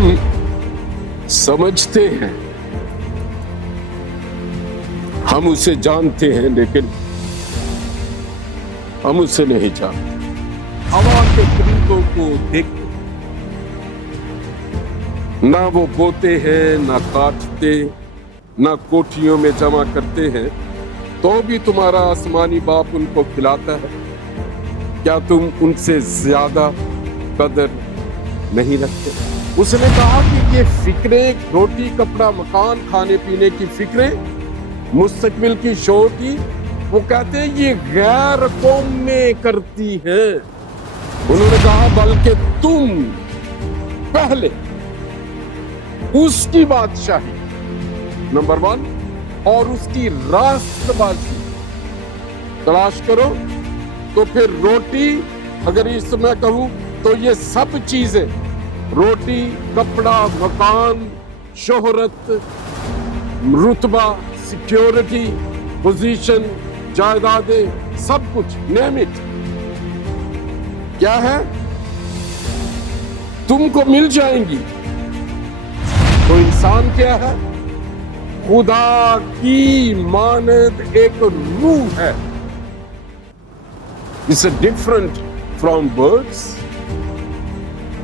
ہم سمجھتے ہیں، ہم اسے جانتے ہیں، لیکن ہم اسے نہیں جانتے۔ ہوا کے پرندوں کو دیکھتے، نہ وہ بوتے ہیں، نہ کاٹتے، نہ کوٹھیوں میں جمع کرتے ہیں، تو بھی تمہارا آسمانی باپ ان کو کھلاتا ہے۔ کیا تم ان سے زیادہ قدر نہیں رکھتے؟ اس نے کہا کہ یہ فکریں، روٹی، کپڑا، مکان، کھانے پینے کی فکریں، مستقبل کی شور کی، وہ کہتے ہیں یہ غیر قومیں کرتی ہیں۔ انہوں نے کہا بلکہ تم پہلے اس کی بادشاہی نمبر 1 اور اس کی راست بازی تلاش کرو، تو پھر روٹی، اگر اس میں کہوں تو یہ سب چیزیں، روٹی، کپڑا، مکان، شہرت، رتبہ، سیکیورٹی، پوزیشن، جائیدادیں، سب کچھ نیم اٹ، کیا ہے، تم کو مل جائیں گی۔ تو انسان کیا ہے؟ خدا کی مانند ایک روح ہے۔ It's a different from birds۔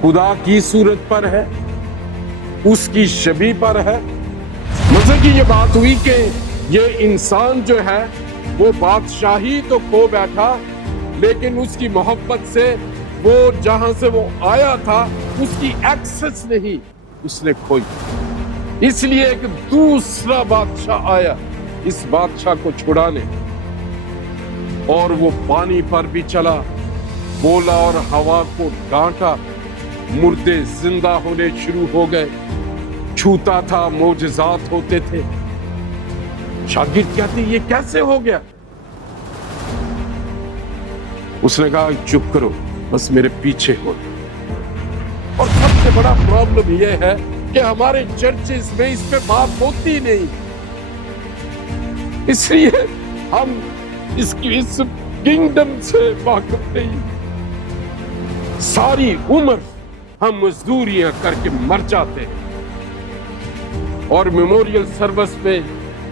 خدا کی صورت پر ہے، اس کی شبیہ پر ہے۔ مزے کی یہ بات ہوئی کہ یہ انسان جو ہے وہ بادشاہی تو کھو بیٹھا، لیکن اس کی محبت سے وہ جہاں سے وہ آیا تھا اس کی ایکسس نہیں اس نے کھوئی۔ اس لیے ایک دوسرا بادشاہ آیا اس بادشاہ کو چھڑانے، اور وہ پانی پر بھی چلا، بولا اور ہوا کو ڈانٹا، مردے زندہ ہونے شروع ہو گئے، چھوتا تھا، معجزات ہوتے تھے۔ شاگرد کہتے یہ کیسے ہو گیا؟ اس نے کہا چپ کرو، بس میرے پیچھے ہو۔ اور سب سے بڑا پرابلم یہ ہے کہ ہمارے چرچز میں اس پہ بات ہوتی نہیں، اس لیے ہم اس کنگڈم سے واقف نہیں۔ ساری عمر ہم مزدوریاں کر کے مر جاتے ہیں، اور میموریل سروس پہ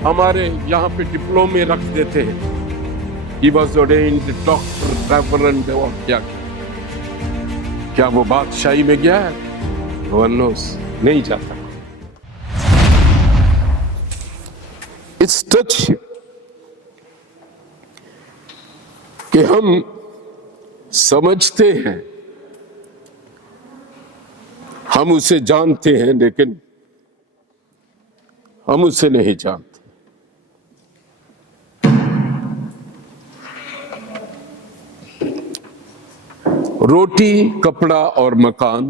ہمارے یہاں پہ ڈپلومے رکھ دیتے ہیں، He was ordained doctor, reverend، اور کیا وہ بادشاہی میں گیا ہے؟ No one knows، نہیں جاتا۔ It's touch کہ ہم سمجھتے ہیں، ہم اسے جانتے ہیں، لیکن ہم اسے نہیں جانتے۔ روٹی، کپڑا اور مکان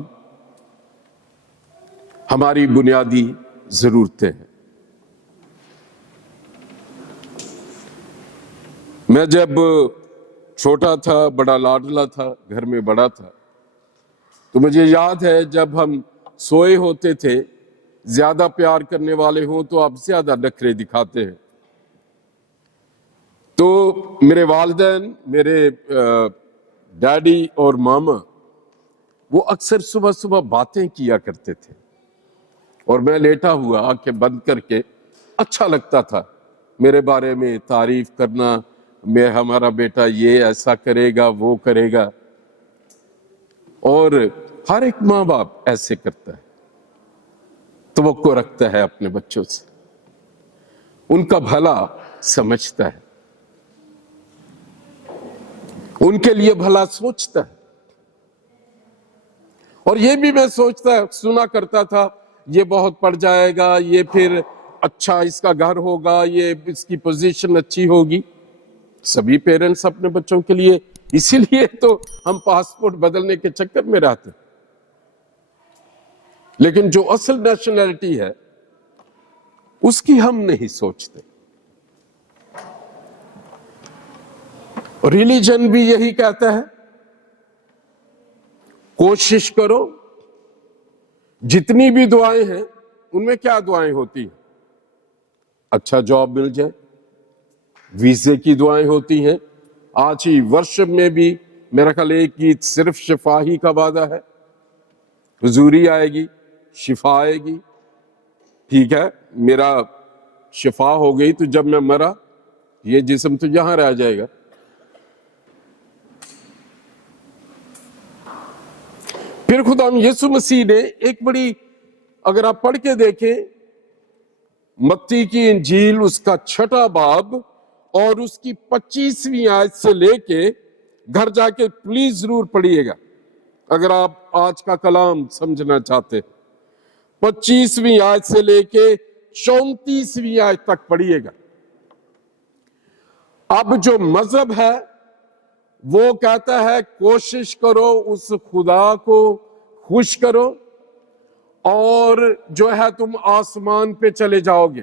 ہماری بنیادی ضرورتیں ہیں۔ میں جب چھوٹا تھا، بڑا لاڈلا تھا، گھر میں بڑا تھا، تو مجھے یاد ہے جب ہم سوئے ہوتے تھے، زیادہ پیار کرنے والے ہوں تو آپ زیادہ نخرے دکھاتے ہیں۔ تو میرے والدین، میرے ڈیڈی اور ماما، وہ اکثر صبح صبح باتیں کیا کرتے تھے، اور میں لیٹا ہوا آنکھیں بند کر کے، اچھا لگتا تھا میرے بارے میں تعریف کرنا، ہمارا بیٹا یہ ایسا کرے گا، وہ کرے گا، اور ہر ایک ماں باپ ایسے کرتا ہے، توقع رکھتا ہے اپنے بچوں سے، ان کا بھلا سمجھتا ہے، ان کے لیے بھلا سوچتا ہے۔ اور یہ بھی میں سنا کرتا تھا یہ بہت پڑھ جائے گا، یہ پھر اچھا اس کا گھر ہوگا، یہ اس کی پوزیشن اچھی ہوگی۔ سبھی پیرنٹس اپنے بچوں کے لیے، اسی لیے تو ہم پاسپورٹ بدلنے کے چکر میں رہتے، لیکن جو اصل نیشنلٹی ہے اس کی ہم نہیں سوچتے۔ ریلیجن بھی یہی کہتا ہے، کوشش کرو، جتنی بھی دعائیں ہیں ان میں کیا دعائیں ہوتی ہیں؟ اچھا جاب مل جائے، ویزے کی دعائیں ہوتی ہیں۔ آج ہی ورشپ میں بھی میرا خیال ایک گیت صرف شفا ہی کا وعدہ ہے، حضوری آئے گی، شفا آئے گی. ٹھیک ہے, میرا شفا ہو گئی تو جب میں مرا یہ جسم تو یہاں رہ جائے گا. پھر خدا یسوع مسیح نے ایک بڑی, اگر آپ پڑھ کے دیکھیں متی کی انجیل اس کا 6واں باب اور اس کی 25ویں آیت سے لے کے, گھر جا کے پلیز ضرور پڑھیے گا اگر آپ آج کا کلام سمجھنا چاہتے. 25ویں آیت سے لے کے 34ویں آیت تک پڑھیے گا. اب جو مذہب ہے وہ کہتا ہے کوشش کرو اس خدا کو خوش کرو اور جو ہے تم آسمان پہ چلے جاؤ گے.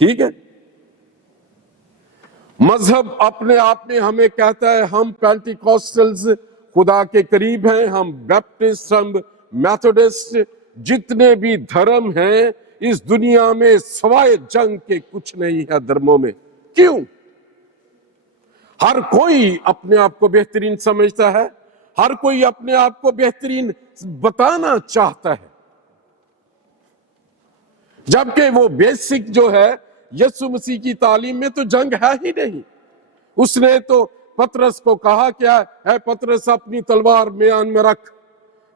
ٹھیک ہے, مذہب اپنے آپ میں ہمیں کہتا ہے ہم پینٹیکوسٹلز خدا کے قریب ہیں, ہم بیپٹسٹ, ہم میتھوڈسٹ, جتنے بھی دھرم ہیں اس دنیا میں سوائے جنگ کے کچھ نہیں ہے دھرموں میں. کیوں؟ ہر کوئی اپنے آپ کو بہترین سمجھتا ہے, ہر کوئی اپنے آپ کو بہترین بتانا چاہتا ہے, جبکہ وہ بیسک جو ہے یسوع مسیح کی تعلیم میں تو جنگ ہے ہی نہیں. اس نے تو پطرس کو کہا کیا ہے, پطرس اپنی تلوار میان میں رکھ,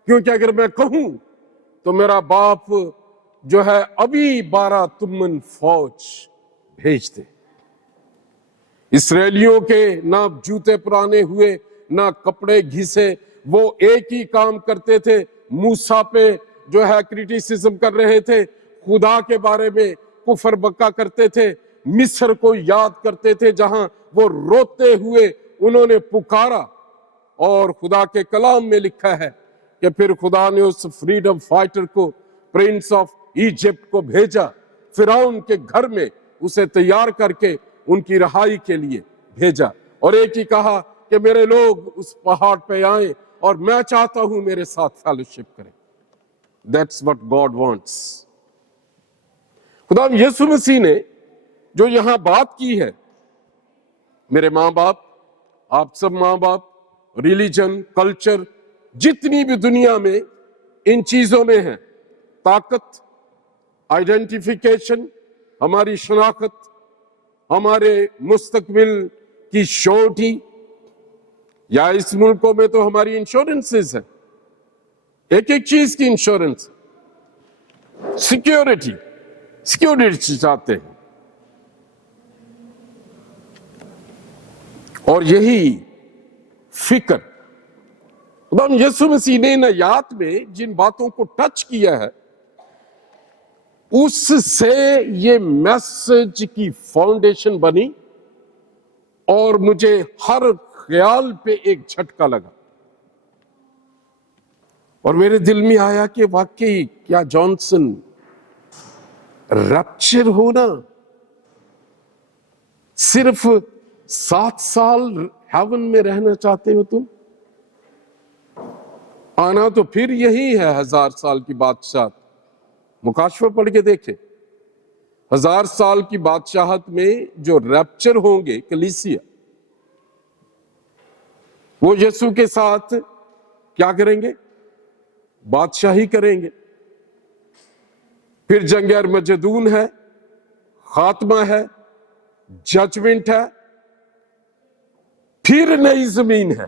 کیونکہ اگر میں کہوں تو میرا باپ جو ہے ابھی 12 تمن فوج بھیج دے. اسرائیلیوں کے نہ جوتے پرانے ہوئے نہ کپڑے گھسے, وہ ایک ہی کام کرتے تھے, موسیٰ پہ جو ہے کرٹیسزم کر رہے تھے, خدا کے بارے میں کفر بکا کرتے تھے, مصر کو یاد کرتے تھے جہاں وہ روتے ہوئے انہوں نے پکارا. اور خدا کے کلام میں لکھا ہے کہ پھر خدا نے اس فریڈم فائٹر کو, پرنس آف ایجپٹ کو بھیجا, فرعون کے گھر میں اسے تیار کر کے ان کی رہائی کے لیے بھیجا, اور ایک ہی کہا کہ میرے لوگ اس پہاڑ پہ آئیں اور میں چاہتا ہوں میرے ساتھ فیلوشپ کریں. That's what God wants. خدا یسوع مسیح نے جو یہاں بات کی ہے, میرے ماں باپ, آپ سب ماں باپ, ریلیجن, کلچر, جتنی بھی دنیا میں ان چیزوں میں ہیں, طاقت, آئیڈینٹیفیکیشن, ہماری شناخت, ہمارے مستقبل کی شورٹی, یا اس ملکوں میں تو ہماری انشورنسز ہیں, ایک ایک چیز کی انشورنس, سیکیورٹی چاہتے ہیں. اور یہی فکر خدا یسوع مسیح نے ان آیات میں جن باتوں کو ٹچ کیا ہے اس سے یہ میسج کی فاؤنڈیشن بنی, اور مجھے ہر خیال پہ ایک جھٹکا لگا, اور میرے دل میں آیا کہ واقعی کیا جانسن ریپچر ہونا, صرف 7 سال ہیون میں رہنا چاہتے ہو تم, آنا تو پھر یہی ہے 1000 سال کی بادشاہت. مکاشفہ پڑھ کے دیکھیں, 1000 سال کی بادشاہت میں جو ریپچر ہوں گے کلیسیا, وہ یسوع کے ساتھ کیا کریں گے؟ بادشاہی کریں گے. پھر جنگ ارمجدون ہے, خاتمہ ہے, ججمنٹ ہے, پھر نئی زمین ہے,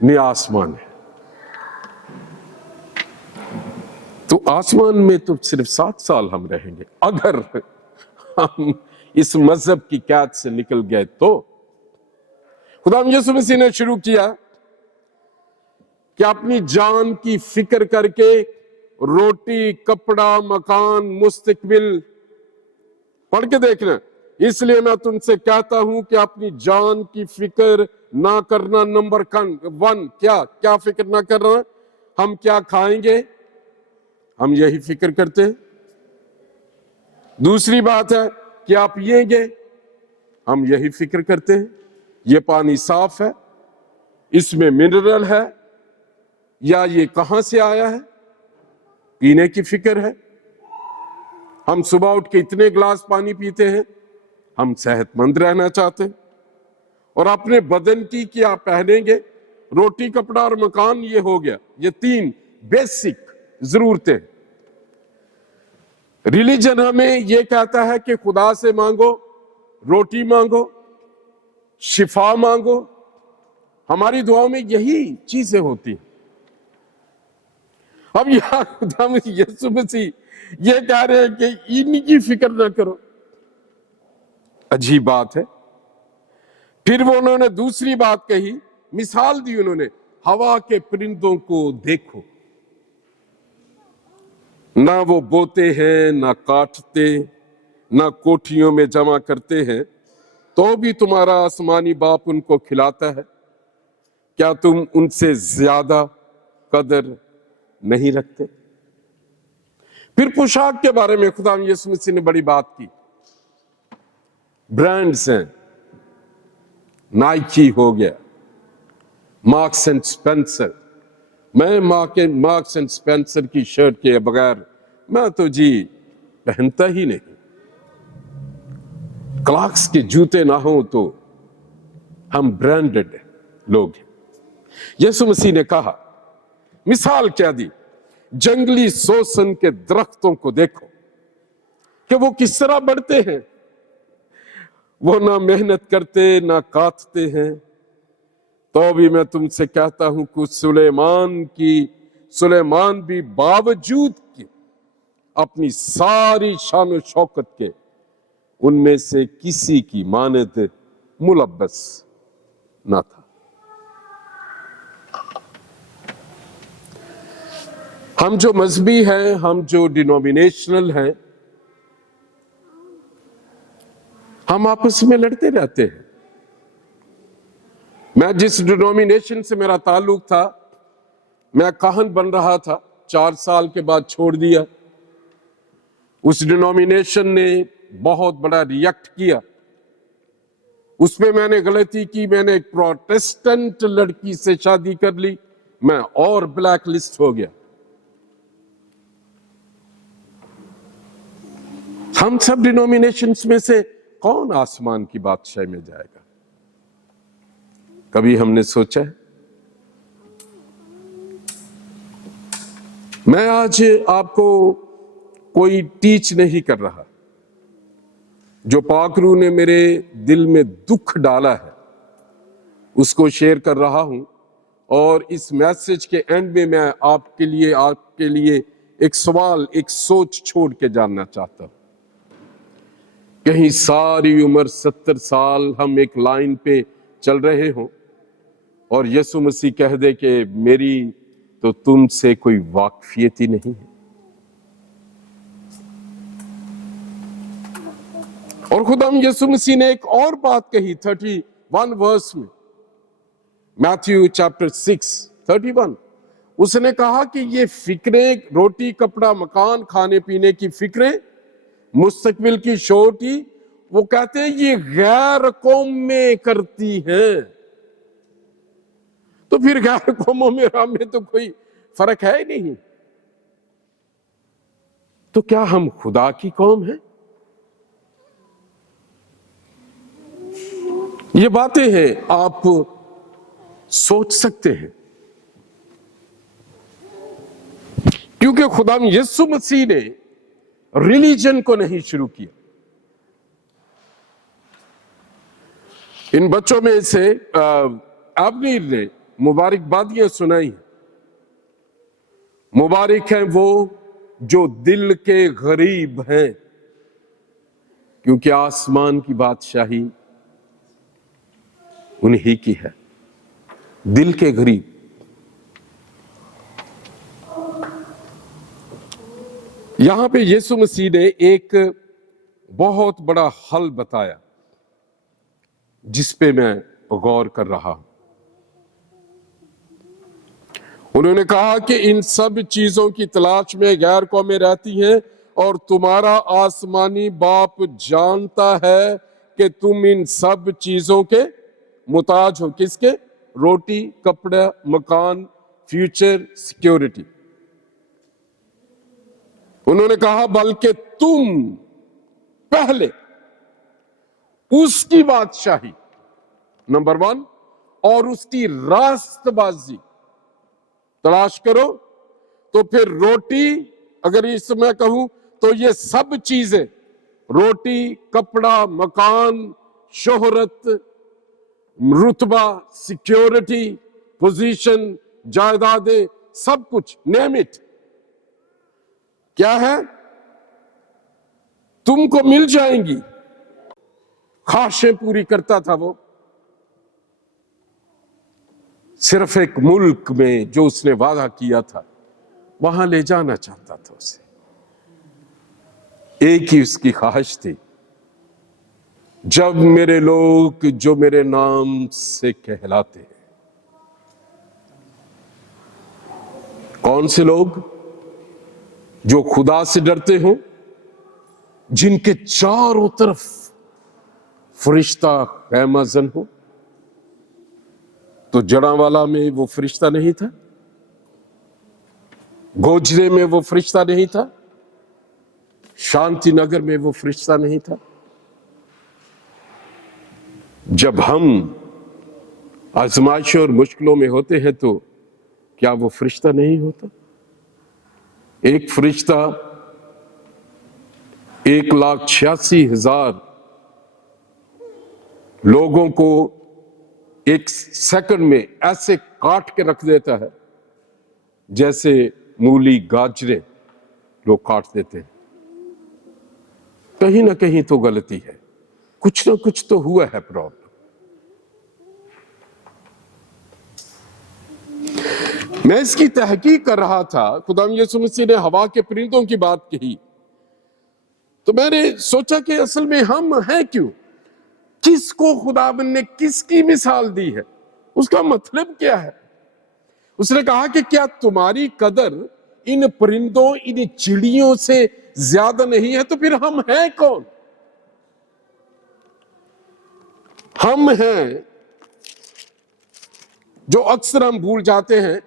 نیا آسمان ہے. تو آسمان میں تو صرف 7 سال ہم رہیں گے اگر ہم اس مذہب کی قید سے نکل گئے تو. خدا یسوع مسیح نے شروع کیا کہ اپنی جان کی فکر کر کے روٹی, کپڑا, مکان, مستقبل, پڑھ کے دیکھنا, اس لیے میں تم سے کہتا ہوں کہ اپنی جان کی فکر نہ کرنا. نمبر 1 کیا فکر نہ کرنا؟ ہم کیا کھائیں گے, ہم یہی فکر کرتے ہیں. دوسری بات ہے کیا پیئیں گے, ہم یہی فکر کرتے ہیں. یہ پانی صاف ہے, اس میں منرل ہے, یا یہ کہاں سے آیا ہے, پینے کی فکر ہے. ہم صبح اٹھ کے اتنے گلاس پانی پیتے ہیں, ہم صحت مند رہنا چاہتے ہیں. اور اپنے بدن کی کیا پہنیں گے, روٹی کپڑا اور مکان یہ ہو گیا، یہ 3 بیسک ضرورتیں۔ ریلیجن ہمیں یہ کہتا ہے کہ خدا سے مانگو، روٹی مانگو، شفا مانگو، ہماری دعاؤں میں یہی چیزیں ہوتی ہیں۔ اب یہاں خدا یسوع مسیح یہ کہہ رہے ہیں کہ ان کی فکر نہ کرو۔ عجیب بات ہے۔ پھر وہ انہوں نے دوسری بات کہی، مثال دی انہوں نے، ہوا کے پرندوں کو دیکھو، نہ وہ بوتے ہیں، نہ کاٹتے، نہ کوٹھیوں میں جمع کرتے ہیں، تو بھی تمہارا آسمانی باپ ان کو کھلاتا ہے، کیا تم ان سے زیادہ قدر نہیں رکھتے؟ پھر پوشاک کے بارے میں خدا یسوع مسیح نے بڑی بات کی۔ برانڈز ہیں، نائکی ہو گیا، مارکس اینڈ سپینسر۔ میں مارکس اینڈ سپینسر کی شرٹ کے بغیر میں تو پہنتا ہی نہیں۔ کلاکس کے جوتے نہ ہوں تو ہم برانڈڈ لوگ ہیں۔ یسوع مسیح نے کہا، مثال کیا دی، جنگلی سوسن کے درختوں کو دیکھو کہ وہ کس طرح بڑھتے ہیں، وہ نہ محنت کرتے نہ کاٹتے ہیں، تو بھی میں تم سے کہتا ہوں کہ سلیمان بھی باوجود کہ اپنی ساری شان و شوکت کے ان میں سے کسی کی مانند ملبس نہ تھا۔ ہم جو مذہبی ہیں، ہم جو ڈینومینیشنل ہیں، ہم آپس میں لڑتے رہتے ہیں۔ میں جس ڈینومینیشن سے میرا تعلق تھا، میں کاہن بن رہا تھا، 4 سال کے بعد چھوڑ دیا۔ اس ڈینومینیشن نے بہت بڑا ریئیکٹ کیا، اس میں میں نے غلطی کی، میں نے ایک پروٹسٹنٹ لڑکی سے شادی کر لی، میں اور بلیک لسٹ ہو گیا۔ ہم سب ڈینومینیشنز میں سے کون آسمان کی بادشاہی میں جائے گا؟ کبھی ہم نے سوچا ہے؟ میں آج آپ کو کوئی ٹیچ نہیں کر رہا، جو پاک روح نے میرے دل میں دکھ ڈالا ہے اس کو شیئر کر رہا ہوں، اور اس میسج کے اینڈ میں میں آپ کے لیے ایک سوال، ایک سوچ چھوڑ کے جاننا چاہتا ہوں۔ کہیں ساری عمر 70 سال ہم ایک لائن پہ چل رہے ہوں اور یسوع مسیح کہہ دے کہ میری تو تم سے کوئی واقفیت ہی نہیں ہے۔ اور خدا یسوع مسیح نے ایک اور بات کہی 31 ورس میں، میتھیو چیپٹر 6:31، اس نے کہا کہ یہ فکریں، روٹی کپڑا مکان کھانے پینے کی فکریں، مستقبل کی شورٹی، وہ کہتے ہیں یہ غیر قوم میں کرتی ہیں۔ تو پھر غیر قوموں میں ہم میں تو کوئی فرق ہے ہی نہیں، تو کیا ہم خدا کی قوم ہیں؟ یہ باتیں ہیں، آپ سوچ سکتے ہیں، کیونکہ خدا یسوع مسیح نے ریلیجن کو نہیں شروع کیا۔ ان بچوں میں سے ابنیر نے مبارکبادیاں سنائی ہیں۔ مبارک ہیں وہ جو دل کے غریب ہیں، کیونکہ آسمان کی بادشاہی انہی کی ہے۔ دل کے غریب۔ یہاں پہ یسوع مسیح نے ایک بہت بڑا حل بتایا جس پہ میں غور کر رہا ہوں۔ انہوں نے کہا کہ ان سب چیزوں کی تلاش میں غیر قومیں رہتی ہیں، اور تمہارا آسمانی باپ جانتا ہے کہ تم ان سب چیزوں کے محتاج ہو۔ کس کے؟ روٹی، کپڑا، مکان، فیوچر، سیکیورٹی۔ انہوں نے کہا بلکہ تم پہلے اس کی بادشاہی نمبر 1 اور اس کی راست بازی تلاش کرو تو پھر روٹی، اگر اس میں کہوں تو یہ سب چیزیں، روٹی، کپڑا، مکان، شہرت، رتبہ، سیکیورٹی، پوزیشن، جائیدادیں، سب کچھ نیم اٹ، کیا ہے؟ تم کو مل جائیں گی۔ خواہشیں پوری کرتا تھا وہ، صرف ایک ملک میں جو اس نے وعدہ کیا تھا وہاں لے جانا چاہتا تھا اسے۔ ایک ہی اس کی خواہش تھی، جب میرے لوگ جو میرے نام سے کہلاتے ہیں۔ کون سے لوگ؟ جو خدا سے ڈرتے ہوں، جن کے چاروں طرف فرشتہ خیمہ زن ہو۔ تو جڑاں میں وہ فرشتہ نہیں تھا، گوجرے میں وہ فرشتہ نہیں تھا، شانتی نگر میں وہ فرشتہ نہیں تھا۔ جب ہم آزمائشوں اور مشکلوں میں ہوتے ہیں تو کیا وہ فرشتہ نہیں ہوتا؟ ایک فرشتہ 1,86,000 لوگوں کو ایک سیکنڈ میں ایسے کاٹ کے رکھ دیتا ہے جیسے مولی گاجرے لوگ کاٹ دیتے ہیں۔ کہیں نہ کہیں تو غلطی ہے، کچھ نہ کچھ تو ہوا ہے پرابلم۔ میں اس کی تحقیق کر رہا تھا، خدا یسوع مسیح نے ہوا کے پرندوں کی بات کہی تو میں نے سوچا کہ اصل میں ہم ہیں کیوں؟ کس کو خداوند نے کس کی مثال دی ہے؟ اس کا مطلب کیا ہے؟ اس نے کہا کہ کیا تمہاری قدر ان پرندوں، ان چڑیوں سے زیادہ نہیں ہے؟ تو پھر ہم ہیں کون؟ ہم ہیں جو اکثر ہم بھول جاتے ہیں۔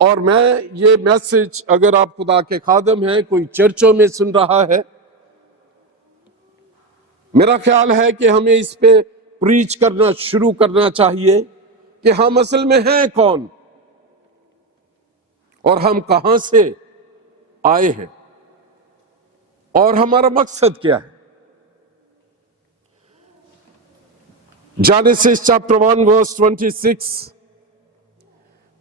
اور میں یہ میسج، اگر آپ خدا کے خادم ہیں، کوئی چرچوں میں سن رہا ہے، میرا خیال ہے کہ ہمیں اس پہ پریچ کرنا شروع کرنا چاہیے کہ ہم اصل میں ہیں کون اور ہم کہاں سے آئے ہیں اور ہمارا مقصد کیا ہے۔ جینیسس چیپٹر 1 verse 26،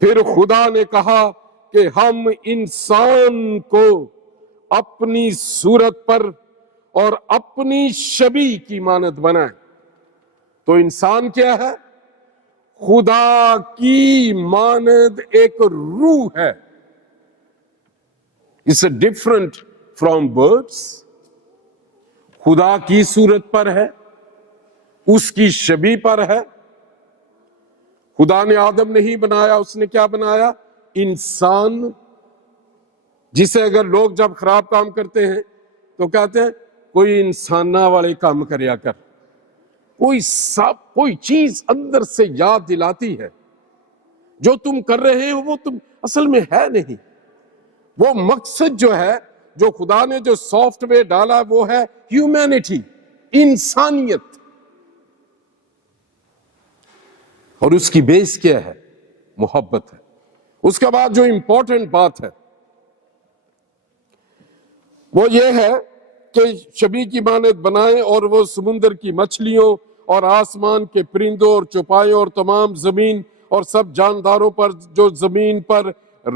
پھر خدا نے کہا کہ ہم انسان کو اپنی صورت پر اور اپنی شبیہ کی مانند بنائیں۔ تو انسان کیا ہے؟ خدا کی مانند ایک روح ہے۔ It's a different from birds۔ خدا کی صورت پر ہے، اس کی شبیہ پر ہے۔ خدا نے آدم نہیں بنایا، اس نے کیا بنایا؟ انسان، جسے اگر لوگ جب خراب کام کرتے ہیں تو کہتے ہیں کوئی انسانہ والے کام کریا کر، کوئی چیز اندر سے یاد دلاتی ہے جو تم کر رہے ہو وہ تم اصل میں ہے نہیں۔ وہ مقصد جو ہے، جو خدا نے جو سافٹ ویئر ڈالا وہ ہے ہیومینٹی، انسانیت۔ اور اس کی بیس کیا ہے؟ محبت ہے۔ اس کے بعد جو امپورٹنٹ بات ہے وہ یہ ہے کہ شبیہ کی مانند بنائیں، اور وہ سمندر کی مچھلیوں اور آسمان کے پرندوں اور چوپایوں اور تمام زمین اور سب جانداروں پر جو زمین پر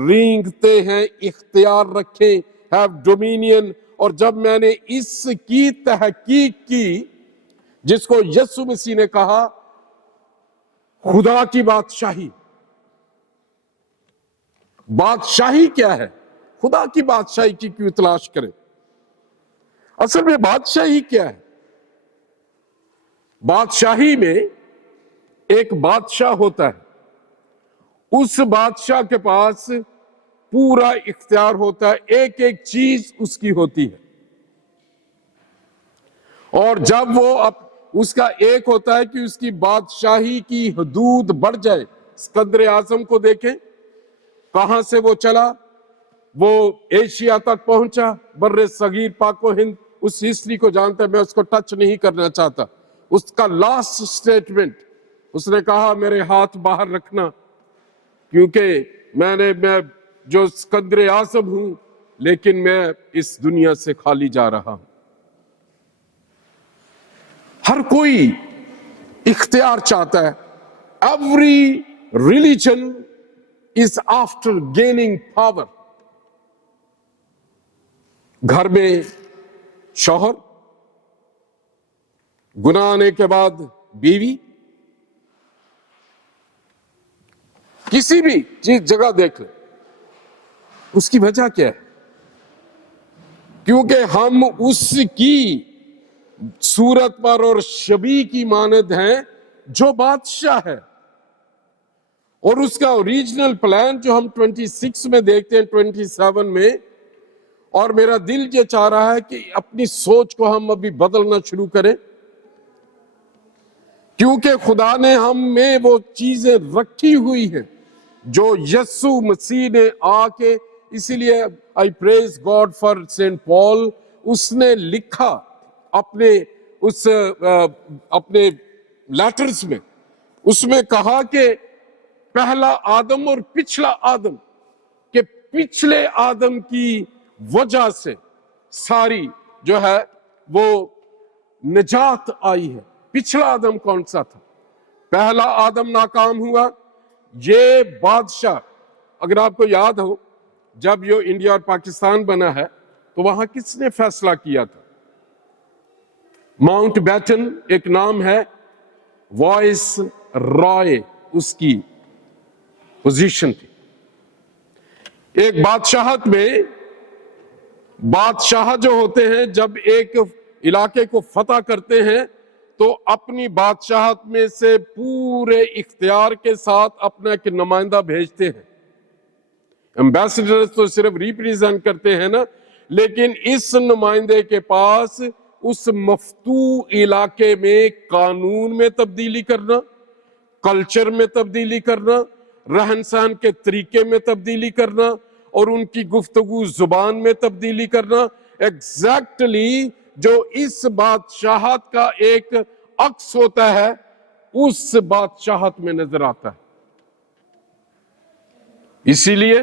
رینگتے ہیں اختیار رکھیں، ہیو ڈومینین۔ اور جب میں نے اس کی تحقیق کی، جس کو یسوع مسیح نے کہا خدا کی بادشاہی، بادشاہی کیا ہے؟ خدا کی بادشاہی کی کیوں تلاش کریں؟ اصل میں بادشاہی کیا ہے؟ بادشاہی میں ایک بادشاہ ہوتا ہے، اس بادشاہ کے پاس پورا اختیار ہوتا ہے، ایک ایک چیز اس کی ہوتی ہے۔ اور جب وہ اس کا ایک ہوتا ہے کہ اس کی بادشاہی کی حدود بڑھ جائے۔ اسکندر اعظم کو دیکھیں، کہاں سے وہ چلا، وہ ایشیا تک پہنچا، بر صغیر، پاک و ہند، اس ہسٹری کو جانتا ہے، میں اس کو ٹچ نہیں کرنا چاہتا۔ اس کا لاسٹ سٹیٹمنٹ اس نے کہا میرے ہاتھ باہر رکھنا، کیونکہ میں جو اسکندر اعظم ہوں، لیکن میں اس دنیا سے خالی جا رہا ہوں۔ ہر کوئی اختیار چاہتا ہے۔ Every religion is after gaining power۔ گھر میں شوہر، گناہ آنے کے بعد بیوی، کسی بھی چیز جگہ دیکھ لیں، اس کی وجہ کیا ہے؟ کیونکہ ہم اس کی صورت پر اور شبیہ کی مانند ہیں جو بادشاہ ہے، اور اس کا اوریجنل پلان جو ہم 26 میں دیکھتے ہیں، 27 میں، اور میرا دل یہ چاہ رہا ہے کہ اپنی سوچ کو ہم ابھی بدلنا شروع کریں، کیونکہ خدا نے ہم میں وہ چیزیں رکھی ہوئی ہیں جو یسوع مسیح نے آ کے، اسی لیے I praise God for Saint Paul، اس نے لکھا اپنے لیٹرز میں، اس میں کہا کہ پہلا آدم اور پچھلا آدم، کہ پچھلے آدم کی وجہ سے ساری جو ہے وہ نجات آئی ہے۔ پچھلا آدم کون سا تھا؟ پہلا آدم ناکام ہوا، یہ بادشاہ، اگر آپ کو یاد ہو جب یہ انڈیا اور پاکستان بنا ہے تو وہاں کس نے فیصلہ کیا تھا؟ ماؤنٹ بیٹن ایک نام ہے، وائس رائے اس کی پوزیشن تھی۔ ایک بادشاہت میں بادشاہ جو ہوتے ہیں جب ایک علاقے کو فتح کرتے ہیں تو اپنی بادشاہت میں سے پورے اختیار کے ساتھ اپنا ایک نمائندہ بھیجتے ہیں۔ ایمبیسڈر تو صرف ریپریزنٹ کرتے ہیں نا، لیکن اس نمائندے کے پاس اس مفتوح علاقے میں قانون میں تبدیلی کرنا، کلچر میں تبدیلی کرنا، رہن سہن کے طریقے میں تبدیلی کرنا، اور ان کی گفتگو زبان میں تبدیلی کرنا، ایگزیکٹلی جو اس بادشاہت کا ایک عکس ہوتا ہے اس بادشاہت میں نظر آتا ہے۔ اسی لیے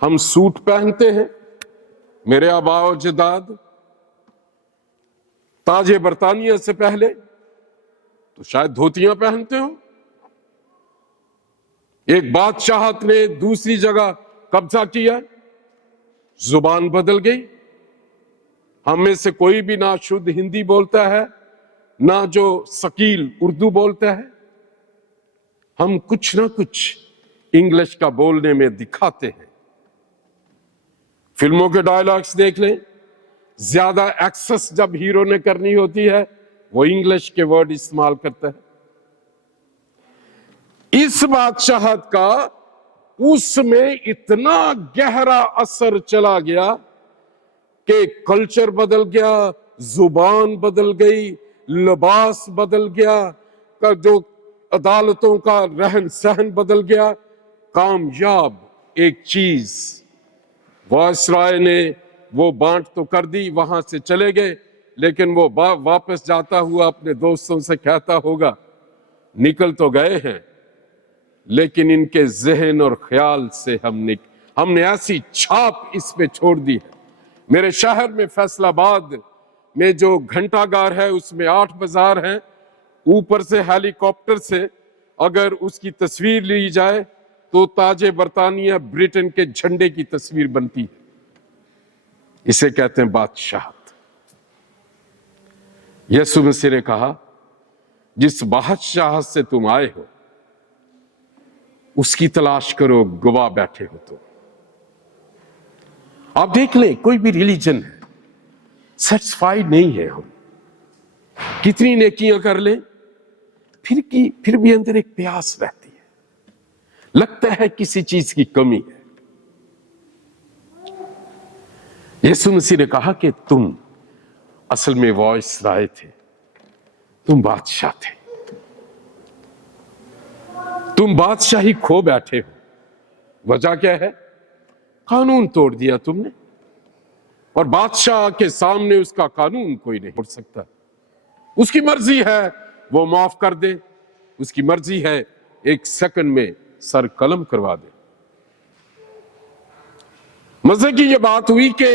ہم سوٹ پہنتے ہیں۔ میرے آباء و اجداد تاج برطانیہ سے پہلے تو شاید دھوتیاں پہنتے ہوں۔ ایک بادشاہت نے دوسری جگہ قبضہ کیا، زبان بدل گئی۔ ہم میں سے کوئی بھی نہ شدھ ہندی بولتا ہے، نہ جو ثقیل اردو بولتا ہے۔ ہم کچھ نہ کچھ انگلش کا بولنے میں دکھاتے ہیں۔ فلموں کے ڈائلاگز دیکھ لیں، زیادہ ایکسس جب ہیرو نے کرنی ہوتی ہے وہ انگلش کے ورڈ استعمال کرتا ہے۔ اس بادشاہت کا اس میں اتنا گہرا اثر چلا گیا کہ کلچر بدل گیا، زبان بدل گئی، لباس بدل گیا، جو عدالتوں کا رہن سہن بدل گیا۔ کامیاب ایک چیز وائس رائے نے وہ بانٹ تو کر دی، وہاں سے چلے گئے، لیکن وہ واپس جاتا ہوا اپنے دوستوں سے کہتا ہوگا نکل تو گئے ہیں لیکن ان کے ذہن اور خیال سے ہم نے ایسی چھاپ اس پہ چھوڑ دی ہے۔ میرے شہر میں فیصل آباد میں جو گھنٹہ گار ہے اس میں 8 بازار ہیں، اوپر سے ہیلی کاپٹر سے اگر اس کی تصویر لی جائے تو تاج برطانیہ برٹن کے جھنڈے کی تصویر بنتی ہے۔ اسے کہتے ہیں بادشاہت۔ یسوع مسیح نے کہا جس بادشاہت سے تم آئے ہو اس کی تلاش کرو، گواہ بیٹھے ہو تو۔ آپ دیکھ لیں کوئی بھی ریلیجن ہے، سیٹسفائیڈ نہیں ہے، ہم کتنی نیکیاں کر لیں پھر بھی اندر ایک پیاس رہتی ہے، لگتا ہے کسی چیز کی کمی ہے۔ یسوع مسیح نے کہا کہ تم اصل میں وائس رائے تھے، تم بادشاہ تھے، تم بادشاہی کھو بیٹھے ہو۔ وجہ کیا ہے؟ قانون توڑ دیا تم نے، اور بادشاہ کے سامنے اس کا قانون کوئی نہیں توڑ سکتا۔ اس کی مرضی ہے وہ معاف کر دے، اس کی مرضی ہے 1 سیکنڈ میں سر قلم کروا دے۔ مزے کی یہ بات ہوئی کہ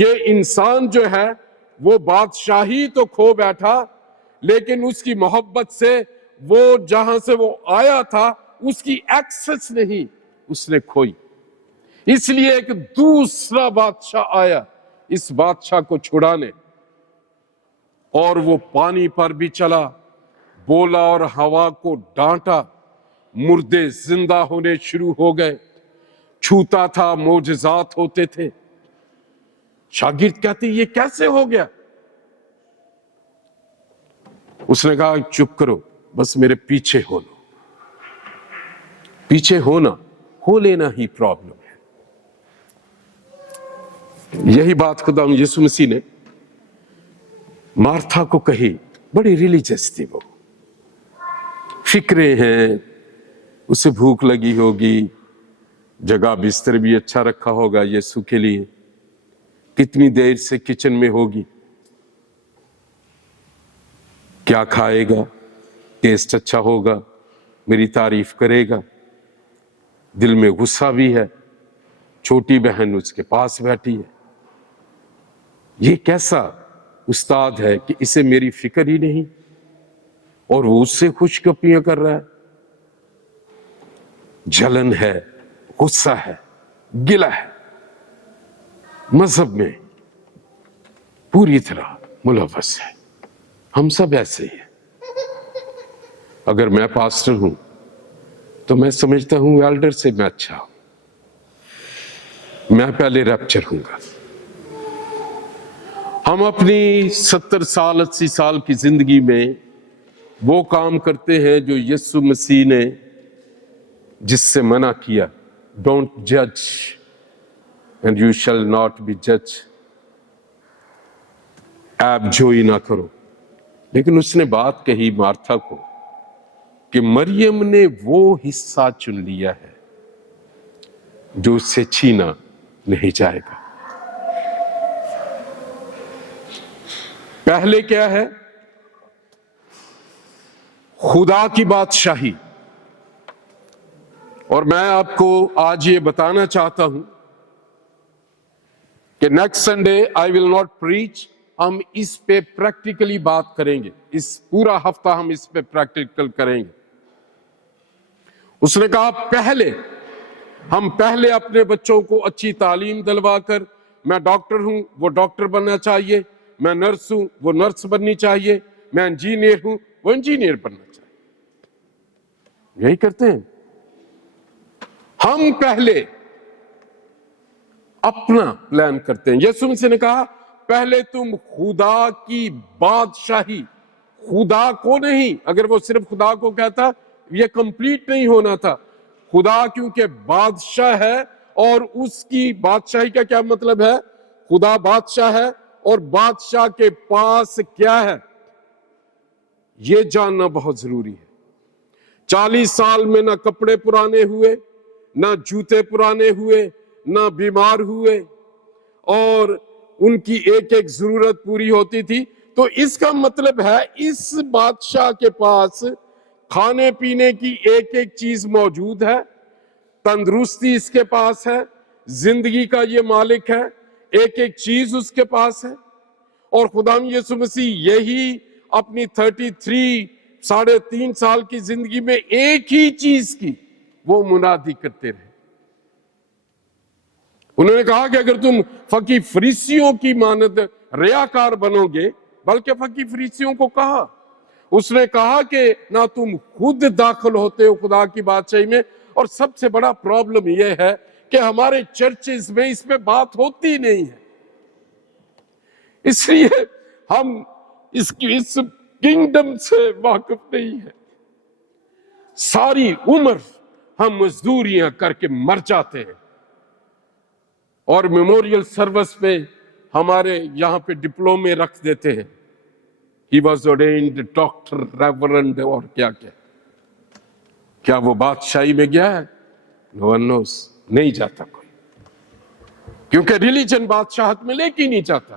یہ انسان جو ہے وہ بادشاہی تو کھو بیٹھا، لیکن اس کی محبت سے وہ جہاں سے وہ آیا تھا اس کی ایکسس نہیں اس نے کھوئی۔ اس لیے ایک دوسرا بادشاہ آیا اس بادشاہ کو چھڑانے، اور وہ پانی پر بھی چلا، بولا اور ہوا کو ڈانٹا، مردے زندہ ہونے شروع ہو گئے، چھوتا تھا معجزات ہوتے تھے۔ شاگرد کہتے یہ کیسے ہو گیا؟ اس نے کہا چپ کرو، بس میرے پیچھے ہو لو۔ پیچھے ہونا، ہو لینا ہی پرابلم ہے۔ یہی بات خدا یسوع مسیح نے مارتھا کو کہی، بڑی ریلیجس تھی وہ، فکریں ہیں، اسے بھوک لگی ہوگی، جگہ بستر بھی اچھا رکھا ہوگا یسوع کے لیے، کتنی دیر سے کچن میں ہوگی، کیا کھائے گا، ٹیسٹ اچھا ہوگا، میری تعریف کرے گا۔ دل میں غصہ بھی ہے، چھوٹی بہن اس کے پاس بیٹھی ہے، یہ کیسا استاد ہے کہ اسے میری فکر ہی نہیں، اور وہ اس سے خوش گپیاں کر رہا ہے۔ جلن ہے، غصہ ہے، گلہ ہے، مذہب میں پوری طرح ملوث ہے۔ ہم سب ایسے ہی ہیں۔ اگر میں پاسٹر ہوں تو میں سمجھتا ہوں ایلڈر سے میں اچھا ہوں، میں پہلے ریپچر ہوں گا۔ ہم اپنی 70 سال 80 سال کی زندگی میں وہ کام کرتے ہیں جو یسوع مسیح نے جس سے منع کیا، ڈونٹ جج and you shall not be جج، عیب جوئی نہ کرو۔ لیکن اس نے بات کہی مارتھا کو کہ مریم نے وہ حصہ چن لیا ہے جو اس سے چھینا نہیں جائے گا۔ پہلے کیا ہے؟ خدا کی بادشاہی۔ اور میں آپ کو آج یہ بتانا چاہتا ہوں کہ next Sunday I will not preach, ہم اس پہ پریکٹیکلی بات کریں گے، اس پورا ہفتہ ہم اس پہ پریکٹیکل کریں گے۔ اس نے کہا ہم پہلے اپنے بچوں کو اچھی تعلیم دلوا کر، میں ڈاکٹر ہوں وہ ڈاکٹر بننا چاہیے، میں نرس ہوں وہ نرس بننی چاہیے، میں انجینئر ہوں وہ انجینئر بننا چاہیے۔ یہی کرتے ہیں ہم، پہلے اپنا پلان کرتے ہیں۔ یسوع مسیح نے کہا پہلے تم خدا کی بادشاہی، خدا کو نہیں، اگر وہ صرف خدا کو کہتا یہ کمپلیٹ نہیں ہونا تھا۔ خدا کیونکہ بادشاہ ہے، اور اس کی بادشاہی کا کیا مطلب ہے؟ خدا بادشاہ ہے اور بادشاہ کے پاس کیا ہے، یہ جاننا بہت ضروری ہے۔ 40 سال میں نہ کپڑے پرانے ہوئے، نہ جوتے پرانے ہوئے، نہ بیمار ہوئے، اور ان کی ایک ایک ضرورت پوری ہوتی تھی۔ تو اس کا مطلب ہے اس بادشاہ کے پاس کھانے پینے کی ایک ایک چیز موجود ہے، تندرستی اس کے پاس ہے، زندگی کا یہ مالک ہے، ایک ایک چیز اس کے پاس ہے۔ اور خدا یسوع مسیح یہی اپنی 3.5 سال کی زندگی میں ایک ہی چیز کی وہ منادی کرتے رہے۔ انہوں نے کہا کہ اگر تم فقی فریسیوں کی مانند ریاکار بنو گے، بلکہ فقی فریسیوں کو کہا، اس نے کہا کہ نہ تم خود داخل ہوتے ہو خدا کی بادشاہی میں، اور سب سے بڑا پرابلم یہ ہے کہ ہمارے چرچز میں اس پہ بات ہوتی نہیں ہے، اس لیے ہم اس کنگڈم سے واقف نہیں ہیں۔ ساری عمر ہم مزدوریاں کر کے مر جاتے ہیں، اور میموریل سروس پہ ہمارے یہاں پہ ڈپلومے رکھ دیتے ہیں، he was ordained doctor reverend اور کیا وہ بادشاہی میں گیا ہے؟ No one knows، نہیں جاتا کوئی، کیونکہ ریلیجن بادشاہت میں لے کے نہیں چاہتا۔